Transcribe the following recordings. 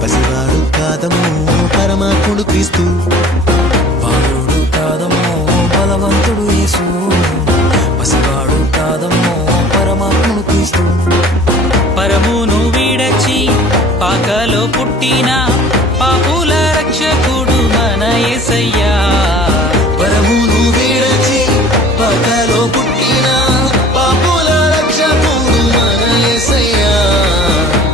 పసివాడు కాదమ్మో పరమాత్ముడు క్రీస్తు. బాలుడు కాదమ్మో బలవంతుడు యేసు, పసివాడు కాదమ్మో పరమాత్ముడు క్రీస్తు. పరమును వీడచి పాకలో పుట్టిన పాపుల రక్షకుడు మన యేసయ్యా. పరమును వీడచి పాకలో పుట్టిన పాపుల రక్షకుడు మన యేసయ్యా.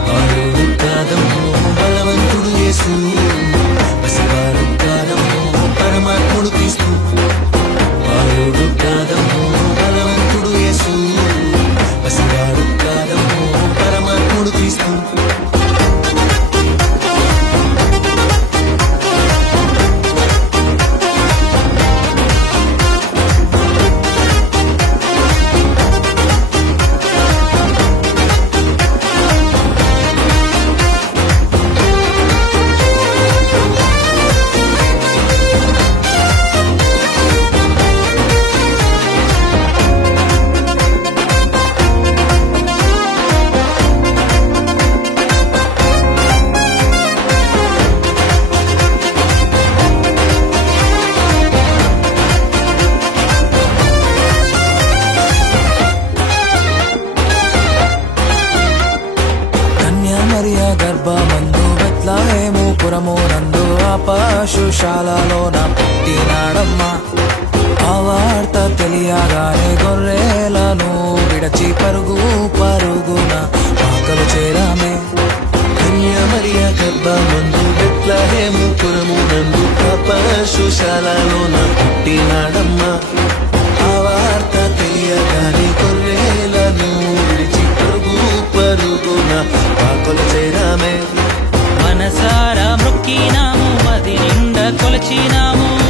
బాలుడు కాదమ్మో బలవంతుడు యేసు, పసివాడు కాదమ్మో పరమాత్ముడు క్రీస్తు. బాలుడు కాదమ్మో బలవంతుడు యేసు, పసివాడు కాదమ్మో పరమాత్ముడు క్రీస్తు. మరియా గర్భమందు బెత్లెహేము పురమునందు ఆ పశుశాలలోన పుట్టినాడమ్మా. ఆ వార్త తెలియగానే గొర్రెలను విడచి పరుగు పరుగున పాకలు చేరామే. మరియా గర్భమందు బెత్లెహేము పురమునందు ఆ పశుశాలలోన పుట్టినాడమ్మా. ఆ వార్త తెలియగానే గొర్రెలను విడిచి పరుగు పరుగున పాకలు చేరామే. మనసారా మొక్కినాము, మది నిండా కొలచినాము.